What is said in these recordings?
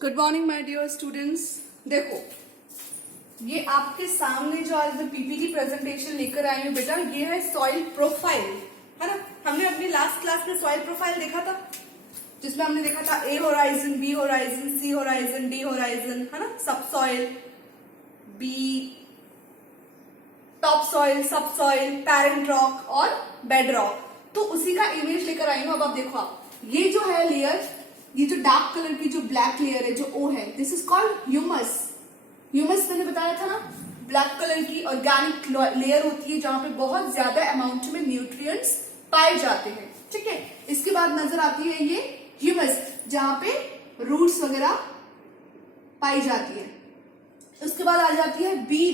Good morning my dear students. देखो, ये आपके सामने जो आज मैं पीपीटी प्रेजेंटेशन लेकर आई हूँ बेटा, ये है सॉइल प्रोफाइल, है ना। हमने अपनी लास्ट क्लास में सॉइल प्रोफाइल देखा था, जिसमें हमने देखा था A horizon, B horizon, C horizon, D horizon, है ना। Subsoil, B top soil, subsoil, parent rock और बेड रॉक। तो उसी का इमेज लेकर आई हूँ। अब आप देखो, आप ये जो है लेयर, ये जो डार्क कलर की जो ब्लैक लेयर है, जो ओ है, this is called humus. Humus मैंने बताया था ना, ब्लैक कलर की ऑर्गेनिक लेयर होती है जहां पे बहुत ज्यादा अमाउंट में न्यूट्रिएंट्स पाए जाते हैं। ठीक है, इसके बाद नजर आती है ये ह्यूमस, जहां पे रूट्स वगैरह पाई जाती है। उसके बाद आ जाती है बी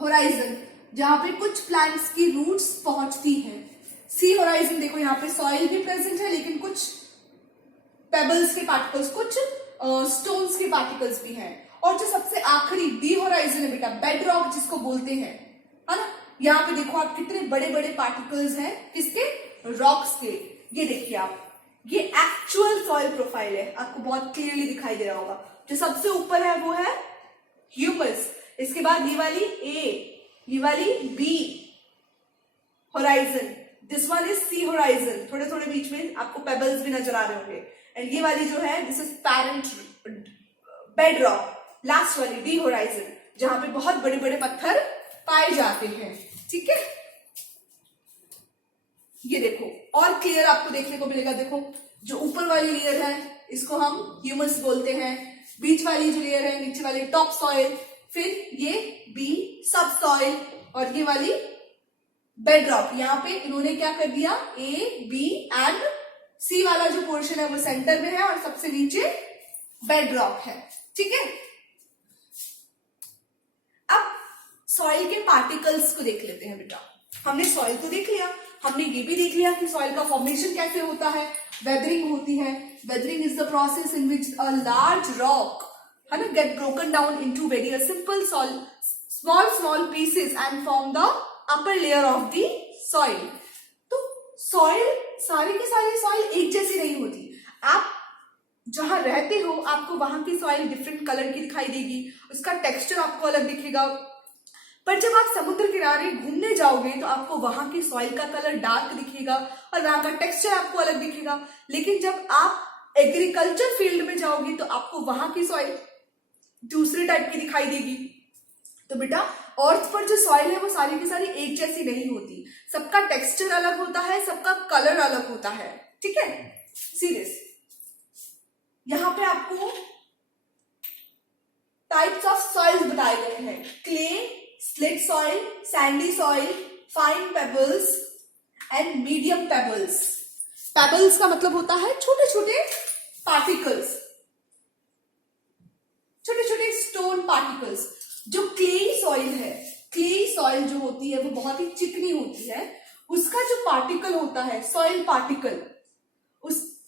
होराइजन, जहां पे कुछ प्लांट्स की रूट्स पहुंचती हैं। सी होराइजन, देखो यहाँ पे सॉइल भी प्रेजेंट है, लेकिन कुछ पेबल्स के पार्टिकल्स, कुछ स्टोन्स के पार्टिकल्स भी हैं। और जो सबसे आखिरी डी होराइजन है बेटा, बेड रॉक जिसको बोलते हैं, है ना। यहाँ पे देखो आप कितने बड़े बड़े पार्टिकल्स हैं, किसके, रॉक्स के। ये देखिए आप, ये एक्चुअल सॉइल प्रोफाइल है, आपको बहुत क्लियरली दिखाई दे रहा होगा। जो सबसे ऊपर है वो है ह्यूमस, इसके बाद ये वाली ए, ये वाली B horizon, this one is C horizon, थोड़े थोड़े बीच में आपको पेबल्स भी नजर आ रहे होंगे। एंड ये वाली जो है, this is parent bed rock, last वाली डी होराइजन, जहां पे बहुत बड़े बड़े पत्थर पाए जाते हैं। ठीक है, ये देखो और क्लियर आपको देखने को मिलेगा। देखो, जो ऊपर वाली लेयर है इसको हम ह्यूमस बोलते हैं, बीच वाली जो लेयर है, नीचे वाली टॉप सॉइल, फिर ये बी सब सॉइल, और ये वाली बेड रॉक। यहाँ पे इन्होंने क्या कर दिया, ए बी एंड सी वाला जो पोर्शन है वो सेंटर में है, और सबसे नीचे बेड रॉक है। ठीक है, अब सॉइल के पार्टिकल्स को देख लेते हैं बेटा। हमने सॉइल तो देख लिया, हमने ये भी देख लिया कि सॉइल का फॉर्मेशन कैसे होता है, वेदरिंग होती है। Weathering is the process in which a large rock, है ना, get broken down into very simple small pieces and form the upper layer of the soil. तो सॉइल, सारी की सारी सॉइल एक जैसी नहीं होती। आप जहां रहते हो आपको वहां की सॉइल डिफरेंट कलर की दिखाई देगी, उसका टेक्सचर आपको अलग दिखेगा। पर जब आप समुद्र किनारे घूमने जाओगे तो आपको वहां की सॉइल का कलर डार्क दिखेगा और वहां का टेक्सचर आपको अलग दिखेगा। लेकिन जब आप एग्रीकल्चर फील्ड में जाओगे तो आपको वहां की सॉइल दूसरे टाइप की दिखाई देगी। तो बेटा, अर्थ पर जो सॉइल है वो सारी की सारी एक जैसी नहीं होती, सबका टेक्सचर अलग होता है, सबका कलर अलग होता है। ठीक है, सीरियस, यहां पे आपको टाइप्स ऑफ सॉइल्स बताए गए हैं। Clay, silt soil, sandy soil, fine pebbles and medium pebbles. Pebbles का मतलब होता है छोटे छोटे पार्टिकल्स, छोटे छोटे स्टोन पार्टिकल्स। जो क्लेई सॉइल है, क्लेई सॉइल जो होती है वो बहुत ही चिकनी होती है, उसका जो पार्टिकल होता है, सॉइल पार्टिकल,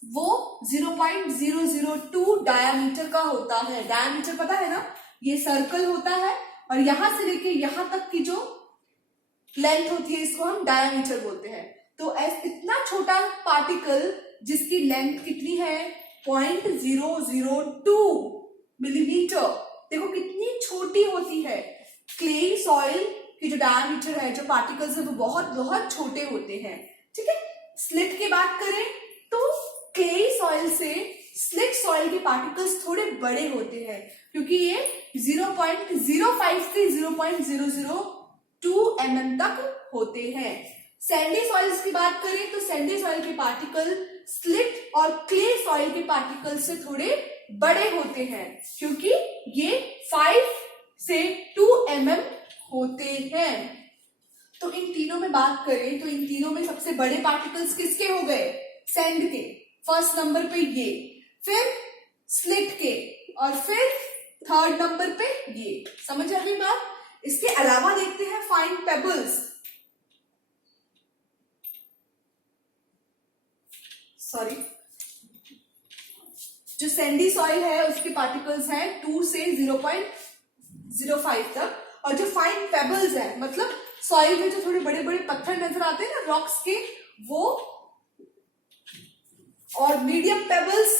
वो 0.002 डायामीटर का होता है। डायामीटर पता है ना, ये सर्कल होता है और यहां से लेके यहां तक की जो लेंथ होती है इसको हम डायामीटर बोलते हैं। तो इतना छोटा पार्टिकल जिसकी लेंथ कितनी है, 0.002 मिलीमीटर, देखो कितनी छोटी होती है। क्लेई सॉइल की जो डायामीटर है, जो पार्टिकल्स है, वो बहुत बहुत छोटे होते हैं। ठीक है, स्लिट की बात करें तो क्लेई सॉइल से स्लिट सॉइल के पार्टिकल्स थोड़े बड़े होते हैं, क्योंकि ये 0.05 से 0.002 mm तक होते हैं। सैंडी सॉइल्स की बात करें तो सैंडी सॉइल के पार्टिकल स्लिट और क्ले सॉइल के पार्टिकल से थोड़े बड़े होते हैं, क्योंकि ये 5 से 2 mm होते हैं। तो इन तीनों में बात करें तो इन तीनों में सबसे बड़े पार्टिकल्स किसके हो गए, सैंड के, फर्स्ट नंबर पे ये, फिर स्लिट के, और फिर थर्ड नंबर पे ये। समझ आ गई बात। इसके अलावा देखते हैं फाइन पेबल्स। सॉरी, जो सैंडी सॉइल है उसके पार्टिकल्स हैं 2 से 0.05 तक, और जो फाइन पेबल्स है, मतलब सॉइल में जो थोड़े बड़े बड़े पत्थर नजर आते हैं ना रॉक्स के, वो, और मीडियम पेबल्स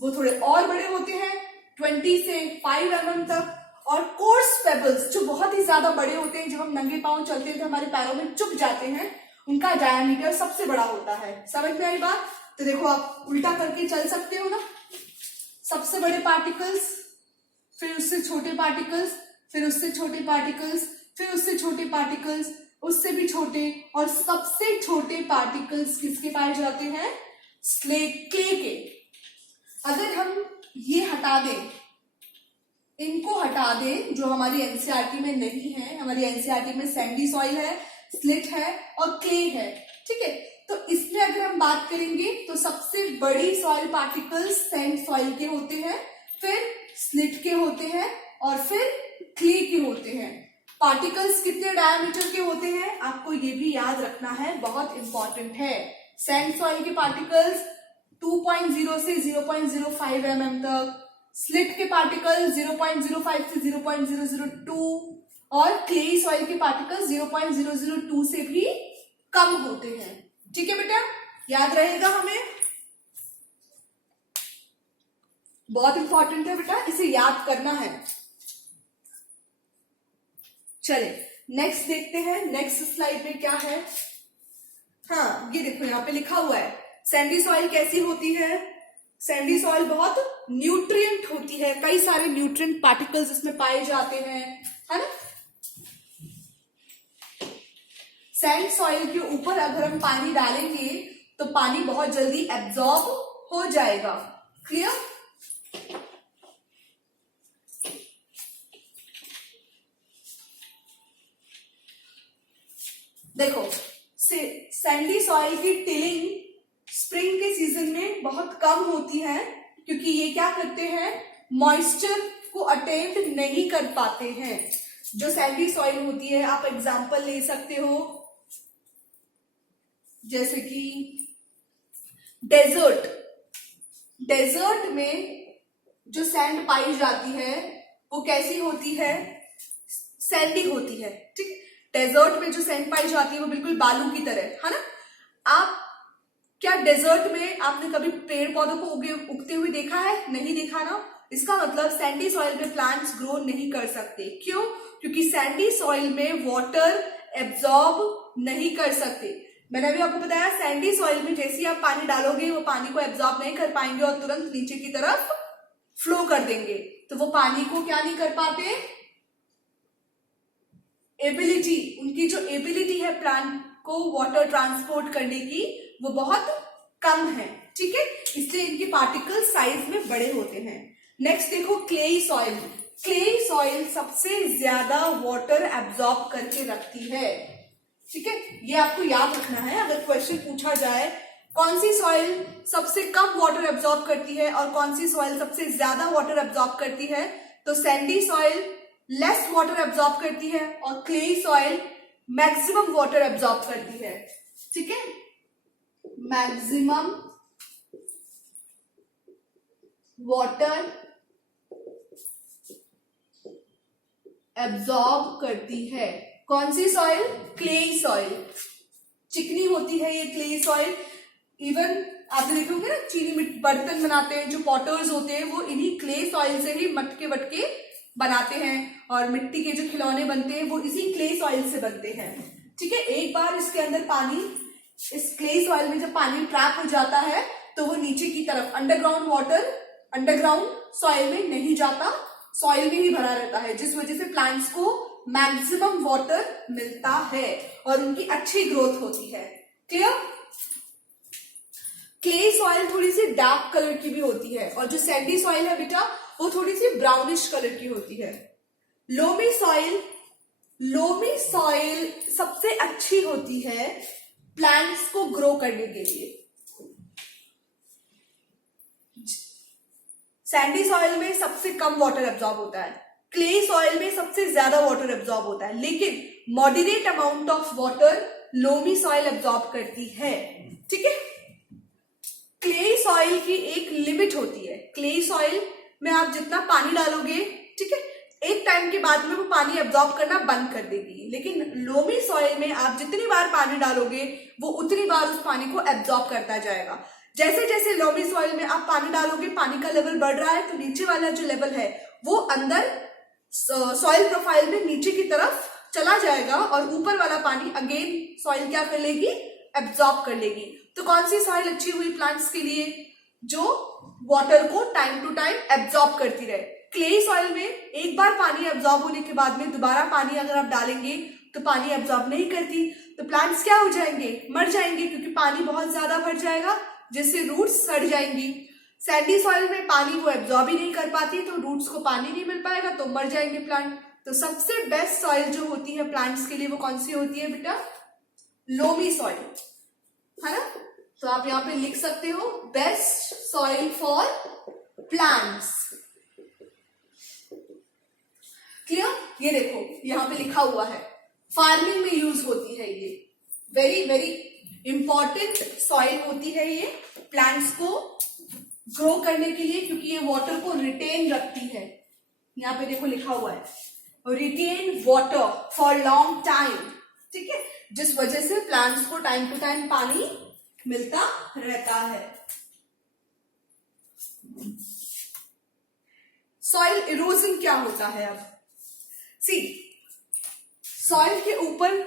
वो थोड़े और बड़े होते हैं, 20 से 5 mm तक। और कोर्स पेबल्स जो बहुत ही ज्यादा बड़े होते हैं, जब हम नंगे पांव चलते हैं तो हमारे पैरों में चुभ जाते हैं, उनका डायमीटर सबसे बड़ा होता है। समझ में आई बात? तो देखो आप उल्टा करके चल सकते हो ना, सबसे बड़े पार्टिकल्स, फिर उससे छोटे पार्टिकल्स, फिर उससे छोटे पार्टिकल्स, फिर उससे छोटे पार्टिकल्स, उससे भी छोटे, और सबसे छोटे पार्टिकल्स किसके पाए जाते हैं? क्ले के। अगर हम ये हटा दें, इनको हटा दें जो हमारी एनसीईआरटी में नहीं है, हमारी एनसीईआरटी में सैंडी सॉइल है, स्लिट है और क्ले है, ठीक है। तो इसमें अगर हम बात करेंगे तो सबसे बड़ी सॉइल पार्टिकल्स सैंड सॉइल के होते हैं, फिर स्लिट के होते हैं और फिर क्ले के होते हैं। पार्टिकल्स कितने डायमीटर के होते हैं आपको ये भी याद रखना है, बहुत इंपॉर्टेंट है। सैंड सॉइल के पार्टिकल्स 2.0 से 0.05 mm तक, स्लिट के पार्टिकल 0.05 से 0.002 और क्ले सॉइल के पार्टिकल 0.002 से भी कम होते हैं। ठीक है बेटा, याद रहेगा हमें, बहुत इंपॉर्टेंट है बेटा, इसे याद करना है। चले नेक्स्ट देखते हैं, नेक्स्ट स्लाइड में क्या है। हाँ ये देखो यहाँ पे लिखा हुआ है सैंडी सॉइल कैसी होती है। सैंडी सॉइल बहुत न्यूट्रिएंट होती है, कई सारे न्यूट्रिएंट पार्टिकल्स इसमें पाए जाते हैं, है ना। सैंड सॉइल के ऊपर अगर हम पानी डालेंगे तो पानी बहुत जल्दी एब्जॉर्ब हो जाएगा। क्लियर? देखो सैंडी सॉइल की टिलिंग स्प्रिंग के सीजन में बहुत कम होती है, क्योंकि ये क्या करते हैं, मॉइस्चर को अटेंड नहीं कर पाते हैं। जो सैंडी सॉइल होती है, आप एग्जांपल ले सकते हो जैसे कि डेजर्ट। डेजर्ट में जो सैंड पाई जाती है वो कैसी होती है, सैंडी होती है, ठीक। डेजर्ट में जो सैंड पाई जाती है वो बिल्कुल बालू की तरह, है ना। आप क्या डेजर्ट में आपने कभी पेड़ पौधों को उगते हुए देखा है? नहीं देखा ना। इसका मतलब सैंडी सॉइल में प्लांट्स ग्रो नहीं कर सकते। क्यों? क्योंकि सैंडी सॉइल में वाटर एब्जॉर्ब नहीं कर सकते। मैंने अभी आपको बताया सैंडी सॉइल में जैसे ही आप पानी डालोगे वो पानी को एब्जॉर्ब नहीं कर पाएंगे और तुरंत नीचे की तरफ फ्लो कर देंगे, तो वो पानी को क्या नहीं कर पाते, एबिलिटी, उनकी जो एबिलिटी है प्लांट को वाटर ट्रांसपोर्ट करने की वो बहुत कम है, ठीक है। इसलिए इनके पार्टिकल साइज में बड़े होते हैं। नेक्स्ट देखो क्लेई सॉइल। क्लेई सॉइल सबसे ज्यादा वाटर एब्जॉर्ब करके रखती है, ठीक है। ये आपको याद रखना है, अगर क्वेश्चन पूछा जाए कौन सी सॉइल सबसे कम वाटर एब्जॉर्ब करती है और कौन सी सॉइल सबसे ज्यादा वाटर एब्जॉर्ब करती है, तो Sandy soil less water absorb करती है और clayey soil maximum water absorb करती है, ठीक है। मैक्सिमम वाटर एब्जॉर्ब करती है कौन सी सॉइल, क्लेई सॉइल। चिकनी होती है ये क्लेई सॉइल। इवन आप देखोगे ना चीनी बर्तन बनाते हैं, जो पॉटर्स होते हैं वो इन्हीं क्ले सॉइल से ही मटके वटके बनाते हैं, और मिट्टी के जो खिलौने बनते हैं वो इसी क्ले सॉइल से बनते हैं, ठीक है। एक बार इसके अंदर पानी, इस क्ले सॉइल में जब पानी ट्रैप हो जाता है तो वो नीचे की तरफ अंडरग्राउंड वाटर अंडरग्राउंड सॉइल में नहीं जाता, सॉइल में ही भरा रहता है, जिस वजह से प्लांट्स को मैक्सिमम वाटर मिलता है और उनकी अच्छी ग्रोथ होती है। क्लियर? क्ले सॉइल थोड़ी सी डार्क कलर की भी होती है और जो सैंडी सॉइल है बेटा वो थोड़ी सी ब्राउनिश कलर की होती है। लोमी सॉइल सबसे अच्छी होती है प्लांट्स को ग्रो करने के लिए। सैंडी सॉइल में सबसे कम वाटर एब्जॉर्ब होता है, क्ले सॉइल में सबसे ज्यादा वाटर एब्जॉर्ब होता है, लेकिन moderate amount of water loamy soil absorb करती है, ठीक है। क्ले सॉइल की एक लिमिट होती है, क्ले सॉइल में आप जितना पानी डालोगे, ठीक है, एक टाइम के बाद में वो पानी एब्जॉर्ब करना बंद कर देगी, लेकिन लोमी सॉइल में आप जितनी बार पानी डालोगे वो उतनी बार उस पानी को एब्जॉर्ब करता जाएगा। जैसे जैसे लोमी सॉइल में आप पानी डालोगे, पानी का लेवल बढ़ रहा है, तो नीचे वाला जो लेवल है वो अंदर सॉइल प्रोफाइल में नीचे की तरफ चला जाएगा और ऊपर वाला पानी अगेन सॉइल क्या कर लेगी, एब्जॉर्ब कर लेगी। तो कौन सी सॉइल अच्छी हुई प्लांट्स के लिए, जो वाटर को टाइम टू टाइम एब्जॉर्ब करती रहे। क्ले सॉइल में एक बार पानी एब्जॉर्ब होने के बाद में दोबारा पानी अगर आप डालेंगे तो पानी एब्जॉर्ब नहीं करती, तो प्लांट्स क्या हो जाएंगे, मर जाएंगे, क्योंकि पानी बहुत ज्यादा भर जाएगा जिससे रूट्स सड़ जाएंगी। सैंडी सॉइल में पानी वो एब्जॉर्ब ही नहीं कर पाती, तो रूट्स को पानी नहीं मिल पाएगा, तो मर जाएंगे प्लांट। तो सबसे बेस्ट सॉइल जो होती है प्लांट्स के लिए वो कौन सी होती है बेटा, लोमी सॉइल, है ना। तो आप यहाँ पे लिख सकते हो best soil for plants. Clear? ये देखो यहाँ पे लिखा हुआ है, फार्मिंग में यूज होती है ये, वेरी वेरी इंपॉर्टेंट सॉइल होती है ये प्लांट्स को ग्रो करने के लिए, क्योंकि ये वाटर को रिटेन रखती है। यहाँ पे देखो लिखा हुआ है retain water for long time, ठीक है, जिस वजह से प्लांट्स को टाइम टू टाइम पानी मिलता रहता है। सॉइल इरोजन क्या होता है, अब सी सॉइल के ऊपर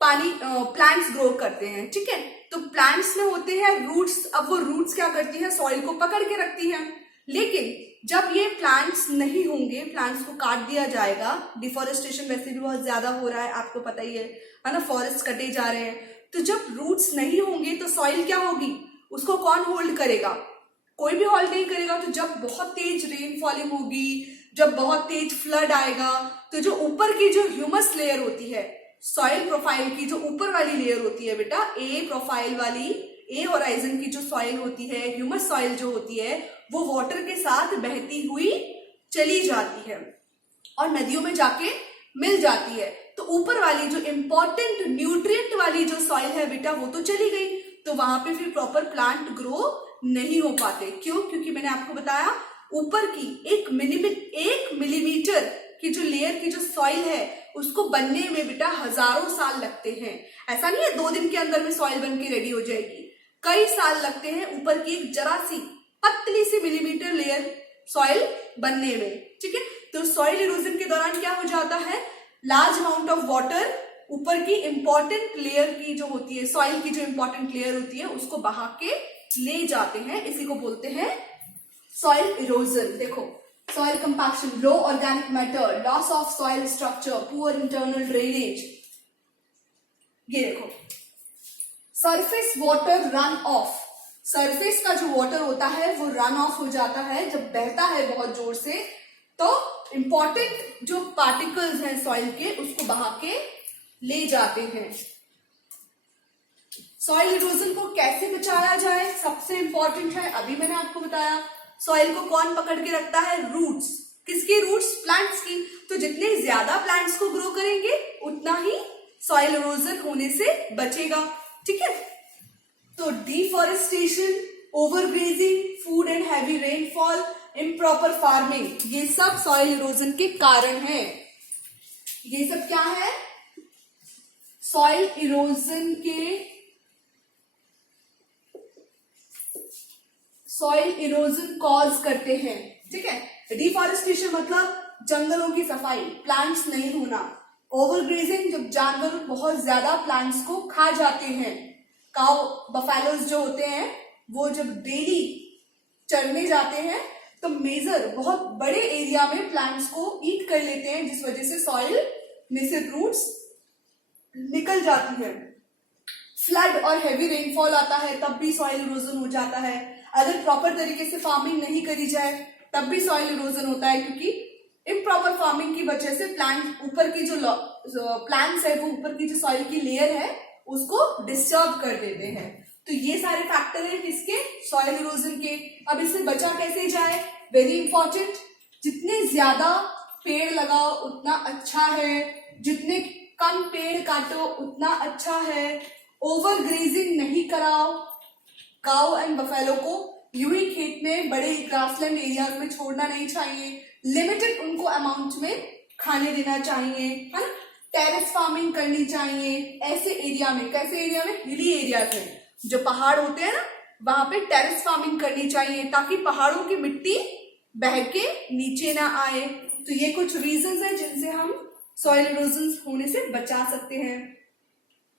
पानी प्लांट्स ग्रो करते हैं, ठीक है, तो प्लांट्स में होते हैं रूट्स। अब वो रूट्स क्या करती है, सॉइल को पकड़ के रखती हैं। लेकिन जब ये प्लांट्स नहीं होंगे, प्लांट्स को काट दिया जाएगा, डिफॉरेस्टेशन वैसे भी बहुत ज्यादा हो रहा है, आपको पता ही है ना, फॉरेस्ट कटे जा रहे हैं, तो जब रूट्स नहीं होंगे तो सॉइल क्या होगी, उसको कौन होल्ड करेगा, कोई भी होल्ड नहीं करेगा। तो जब बहुत तेज रेन फॉलिंग होगी, जब बहुत तेज फ्लड आएगा, तो जो ऊपर की जो ह्यूमस लेयर होती है, सॉइल प्रोफाइल की जो ऊपर वाली लेयर होती है बेटा, ए प्रोफाइल वाली, ए होराइजन की जो सॉइल होती है, ह्यूमस सॉइल जो होती है, वो वाटर के साथ बहती हुई चली जाती है और नदियों में जाके मिल जाती है। तो ऊपर वाली जो इंपॉर्टेंट न्यूट्रिएंट वाली जो सॉइल है बेटा, वो तो चली गई, तो वहां पे फिर प्रॉपर प्लांट ग्रो नहीं हो पाते। क्यों? क्योंकि मैंने आपको बताया ऊपर की 1 मिलीमीटर की जो लेयर की जो सॉइल है उसको बनने में बेटा हजारों साल लगते हैं। ऐसा नहीं है 2 दिन के अंदर में सॉइल बन के रेडी हो जाएगी, कई साल लगते हैं ऊपर की एक जरा सी पतली सी मिलीमीटर लेयर सॉइल बनने में, ठीक है। तो सॉइल इरोजन के दौरान क्या हो जाता है, लार्ज अमाउंट ऑफ वाटर ऊपर की इंपॉर्टेंट लेयर की जो होती है, सॉइल की जो इंपॉर्टेंट लेयर होती है, उसको बहा के ले जाते हैं, इसी को बोलते हैं सॉइल इरोजन। देखो, soil compaction, low organic matter, loss of soil structure, poor internal drainage. ये देखो, surface water run of, surface का जो वाटर होता है वो रन ऑफ हो जाता है जब बहता है बहुत जोर से, तो इंपॉर्टेंट जो पार्टिकल्स हैं सॉइल के, उसको बहा के ले जाते हैं। सॉइल इरोजन को कैसे बचाया जाए, सबसे इंपॉर्टेंट है, अभी मैंने आपको बताया, सॉइल को कौन पकड़ के रखता है, रूट्स। किसकी रूट्स? प्लांट्स की। तो जितने ज्यादा प्लांट्स को ग्रो करेंगे उतना ही सॉइल इरोजन होने से बचेगा, ठीक है। तो deforestation, overgrazing, food and heavy rainfall, improper farming, ये सब सॉइल इरोजन के कारण हैं। ये सब क्या है, सॉइल इरोजन के, सॉइल इरोजन कॉज करते हैं, ठीक है। डिफॉरेस्टेशन मतलब जंगलों की सफाई, प्लांट्स नहीं होना। ओवरग्रेजिंग, जब जानवर बहुत ज्यादा प्लांट्स को खा जाते हैं, काउ बफेलोज जो होते हैं वो जब डेली चरने जाते हैं तो मेजर बहुत बड़े एरिया में प्लांट्स को ईट कर लेते हैं, जिस वजह से सॉइल में से रूट्स निकल जाती है। फ्लड और हैवी रेनफॉल आता है तब भी सॉइल इरोजन हो जाता है। अगर प्रॉपर तरीके से फार्मिंग नहीं करी जाए तब भी सॉइल इरोजन होता है, क्योंकि इम्प्रॉपर फार्मिंग की वजह से प्लांट ऊपर की जो प्लांट्स है वो ऊपर की जो सॉइल की लेयर है उसको डिस्टर्ब कर देते हैं। तो ये सारे फैक्टर हैं किसके, सॉइल इरोजन के। अब इससे बचा कैसे जाए, वेरी इंपॉर्टेंट, जितने ज्यादा पेड़ लगाओ उतना अच्छा है, जितने कम पेड़ काटो उतना अच्छा है। ओवर ग्रेजिंग नहीं कराओ, काउ एंड बफेलो को यूं ही खेत में बड़े ग्रासलैंड एरियाज में छोड़ना नहीं चाहिए, लिमिटेड उनको अमाउंट में खाने देना चाहिए, है ना। टेरेस फार्मिंग करनी चाहिए ऐसे एरिया में, कैसे एरिया में, हिली एरियाज में, जो पहाड़ होते हैं ना वहां पे टेरेस फार्मिंग करनी चाहिए ताकि पहाड़ों की मिट्टी बह के नीचे ना आए। तो ये कुछ रीजंस है जिनसे हम सॉइल इरोजन होने से बचा सकते हैं।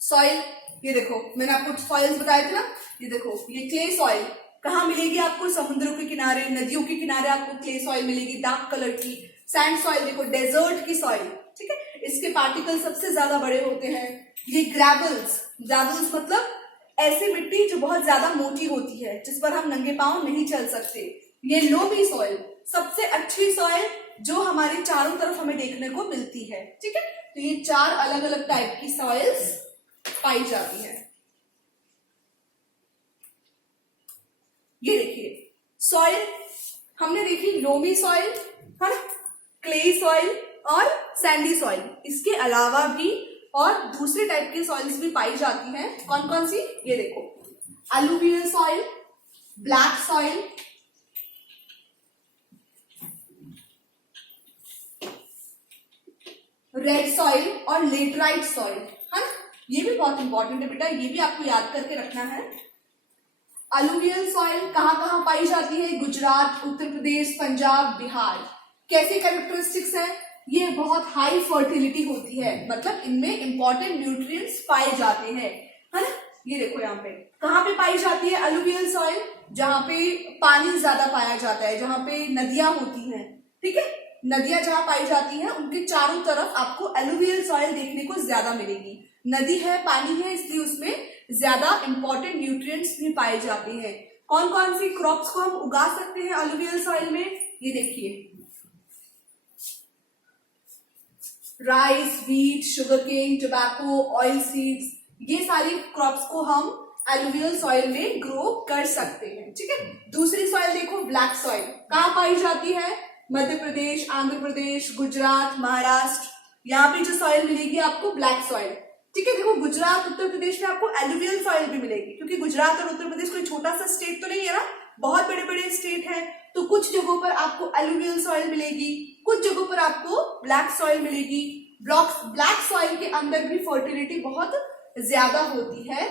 सॉइल, ये देखो मैंने आपको सॉइल्स बताए थे ना, ये देखो ये क्ले सॉइल कहाँ मिलेगी आपको, समुद्रों के किनारे, नदियों के किनारे आपको क्ले सॉइल मिलेगी डार्क कलर की। सैंड सॉइल देखो डेजर्ट की सॉइल, ठीक है, इसके पार्टिकल सबसे ज्यादा बड़े होते हैं। ये ग्रेवल्स, ग्रेवल्स मतलब ऐसी मिट्टी जो बहुत ज्यादा मोटी होती है जिस पर हम नंगे पांव नहीं चल सकते। ये लोमी सॉइल, सबसे अच्छी सॉइल जो हमारे चारों तरफ हमें देखने को मिलती है, ठीक है। तो ये 4 अलग अलग टाइप की सॉइल्स पाई जाती है। ये देखिए सॉइल हमने देखी, लोमी सॉइल है ना, क्ले सॉइल और सैंडी सॉइल। इसके अलावा भी और दूसरे टाइप की सॉइल्स भी पाई जाती हैं। कौन कौन सी, ये देखो alluvial soil, black soil, red soil और लेटराइट सॉइल, है ना। ये भी बहुत इंपॉर्टेंट है बेटा, ये भी आपको याद करके रखना है। अलुवियल सॉइल कहां कहां पाई जाती है, गुजरात, उत्तर प्रदेश, पंजाब, बिहार। कैसे कैरेक्टरिस्टिक्स है, ये बहुत हाई फर्टिलिटी होती है, मतलब इनमें इंपॉर्टेंट न्यूट्रिएंट्स पाए जाते हैं, है ना। ये देखो यहाँ पे कहाँ पे पाई जाती है अलुवियल सॉइल, जहां पे पानी ज्यादा पाया जाता है, जहां पे नदियां होती हैं, ठीक है। नदियां जहां पाई जाती हैं उनके चारों तरफ आपको अलुवियल सॉइल देखने को ज्यादा मिलेगी। नदी है, पानी है, इसलिए उसमें ज्यादा इंपॉर्टेंट न्यूट्रिएंट्स भी पाए जाते हैं। कौन कौन सी क्रॉप्स को हम उगा सकते हैं अलुवियल सॉइल में, ये देखिए rice, wheat, sugarcane, tobacco, oil seeds, ये सारी क्रॉप्स को हम एलुवियल सॉइल में ग्रो कर सकते हैं, ठीक है। दूसरी सॉइल देखो ब्लैक सॉइल, कहाँ पाई जाती है, मध्य प्रदेश, आंध्र प्रदेश, गुजरात, महाराष्ट्र। यहाँ पे जो सॉइल मिलेगी आपको ब्लैक सॉइल, ठीक है। देखो गुजरात, उत्तर प्रदेश में आपको एलुवियल सॉइल भी मिलेगी, क्योंकि गुजरात और उत्तर प्रदेश कोई छोटा सा स्टेट तो नहीं है ना, बहुत बड़े बड़े स्टेट है। तो कुछ जगहों पर आपको एलुवियल सॉइल मिलेगी, कुछ जगहों पर आपको ब्लैक सॉइल मिलेगी। ब्लैक सॉइल के अंदर भी फर्टिलिटी बहुत ज्यादा होती है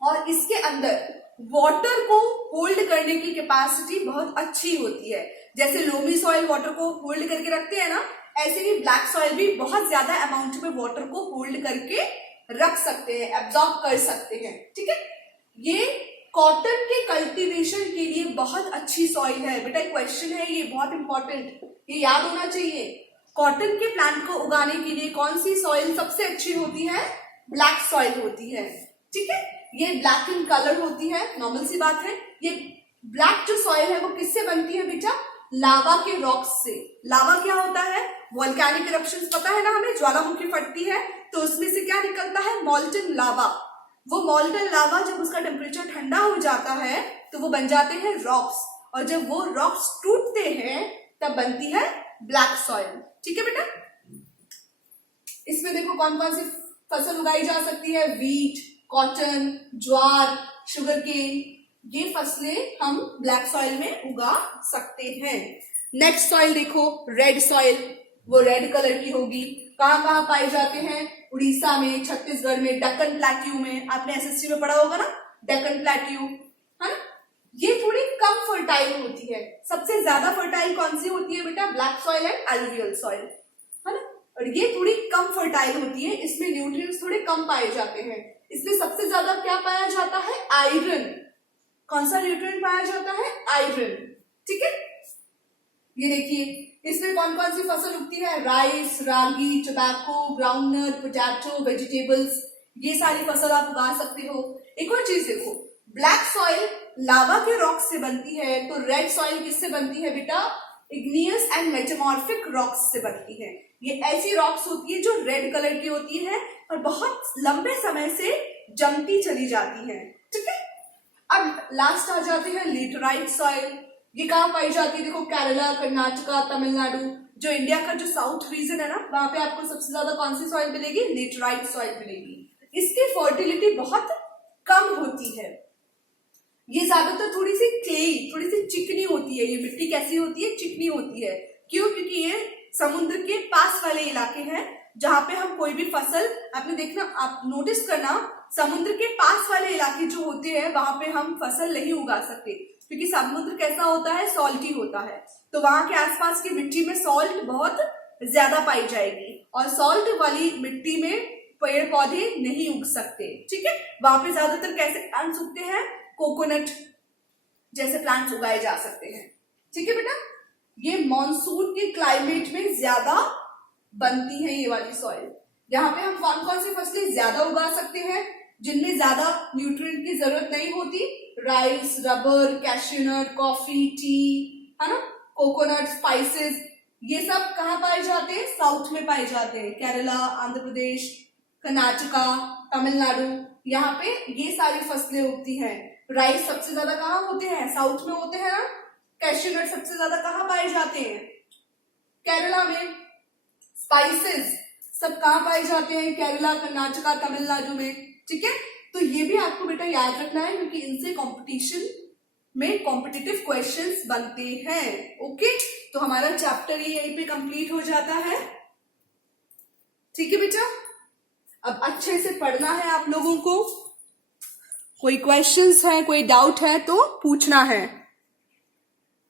और इसके अंदर वाटर को होल्ड करने की कैपेसिटी बहुत अच्छी होती है। जैसे लोमी सॉइल वाटर को होल्ड करके रखते हैं ना, ऐसे ही ब्लैक सॉइल भी बहुत ज्यादा अमाउंट में वाटर को होल्ड करके रख सकते हैं, एब्जॉर्ब कर सकते हैं, ठीक है। ये कॉटन के कल्टीवेशन के लिए बहुत अच्छी सॉइल है बेटा, क्वेश्चन है ये बहुत इंपॉर्टेंट, ये याद होना चाहिए। कॉटन के प्लांट को उगाने के लिए कौन सी सॉइल सबसे अच्छी होती है, ब्लैक सॉइल होती है, ठीक है। ये ब्लैक इन कलर होती है, नॉर्मल सी बात है। ये ब्लैक जो सॉइल है वो किससे बनती है बेटा, लावा के रॉक्स से। लावा क्या होता है, वोल्केनिक इरप्शंस पता है ना हमें, ज्वालामुखी फटती है तो उसमें से क्या निकलता है, मॉल्टन लावा। वो मॉल्टन लावा जब उसका टेम्परेचर ठंडा हो जाता है तो वो बन जाते हैं रॉक्स, और जब वो रॉक्स टूटते हैं तब बनती है ब्लैक सॉइल, ठीक है बेटा। इसमें देखो कौन कौन सी फसल उगाई जा सकती है, वीट, कॉटन, ज्वार, शुगरकेन, ये फसलें हम ब्लैक सॉइल में उगा सकते हैं। नेक्स्ट सॉइल देखो रेड सॉइल, वो रेड कलर की होगी। कहां कहां पाए जाते हैं, उड़ीसा में, छत्तीसगढ़ में, डेक्कन प्लेट्यू में, आपने एसएसटी में पढ़ा होगा ना डेक्कन प्लेट्यू, है ना। ये थोड़ी कम फर्टाइल होती है। सबसे ज्यादा फर्टाइल कौन सी होती है बेटा, black soil and alluvial soil, है ना। और ये थोड़ी कम फर्टाइल होती है, इसमें न्यूट्रिएंट्स थोड़े कम पाए जाते हैं। इसमें सबसे ज्यादा क्या पाया जाता है, आयरन। कौन सा न्यूट्रिएंट पाया जाता है, आयरन, ठीक है। ये देखिए इसमें कौन कौन सी फसल उगती है, राइस, रागी, टोबैको, ग्राउंडनट, पोटैटो, वेजिटेबल्स, ये सारी फसल आप उगा सकते हो। एक और चीज देखो, ब्लैक सॉइल लावा के रॉक से बनती है, तो रेड सॉइल किससे बनती है बेटा, इग्नियस एंड मेटामॉर्फिक रॉक्स से बनती है। ये ऐसी रॉक्स होती है जो रेड कलर की होती है और बहुत लंबे समय से जमती चली जाती है, ठीक है। अब लास्ट आ जाते हैं लेटराइट सॉइल। ये कहाँ पाई जाती है, देखो केरला, कर्नाटका, तमिलनाडु, जो इंडिया का जो साउथ रीजन है ना, वहां पे आपको सबसे ज्यादा कौन सी सॉइल मिलेगी, लेटराइट सॉइल मिलेगी। इसकी फर्टिलिटी बहुत कम होती है, ये ज्यादातर थोड़ी सी क्लेई, थोड़ी सी चिकनी होती है। ये मिट्टी कैसी होती है, चिकनी होती है। क्यों, क्योंकि ये समुद्र के पास वाले इलाके हैं जहां पे हम कोई भी फसल, आपने देखना, आप नोटिस करना, समुद्र के पास वाले इलाके जो होते हैं वहां पे हम फसल नहीं उगा सकते, क्योंकि समुद्र कैसा होता है, सॉल्टी होता है। तो वहां के आसपास की मिट्टी में सॉल्ट बहुत ज्यादा पाई जाएगी, और सॉल्ट वाली मिट्टी में पेड़ पौधे नहीं उग सकते। ठीक है, वहां पे ज्यादातर कैसे प्लांट्स उगते हैं, कोकोनट जैसे प्लांट्स उगाए जा सकते हैं। ठीक है बेटा, ये मॉनसून के क्लाइमेट में ज्यादा बनती है ये वाली सॉइल। यहाँ पे हम कौन कौन सी फसलें ज्यादा उगा सकते हैं जिनमें ज्यादा न्यूट्रिएंट की जरूरत नहीं होती, राइस, रबर, कैश्यूनट, कॉफी, टी, है ना, कोकोनट, स्पाइसेस, ये सब कहाँ पाए जाते हैं, साउथ में पाए जाते हैं। केरला, आंध्र प्रदेश, कर्नाटका, तमिलनाडु, यहाँ पे ये सारी फसलें उगती हैं। राइस सबसे ज्यादा कहाँ होते हैं, साउथ में होते हैं ना। कैश्यूनट सबसे ज्यादा कहाँ पाए जाते हैं, केरला में। स्पाइसेस सब कहाँ पाए जाते हैं, केरला, कर्नाटका, तमिलनाडु में। ठीक है, तो ये भी आपको बेटा याद रखना है, क्योंकि इनसे कंपटीशन में कॉम्पिटिटिव क्वेश्चंस बनते हैं। ओके, तो हमारा चैप्टर ये यहीं पे कंप्लीट हो जाता है। ठीक है बेटा, अब अच्छे से पढ़ना है आप लोगों को। कोई क्वेश्चंस है, कोई डाउट है तो पूछना है।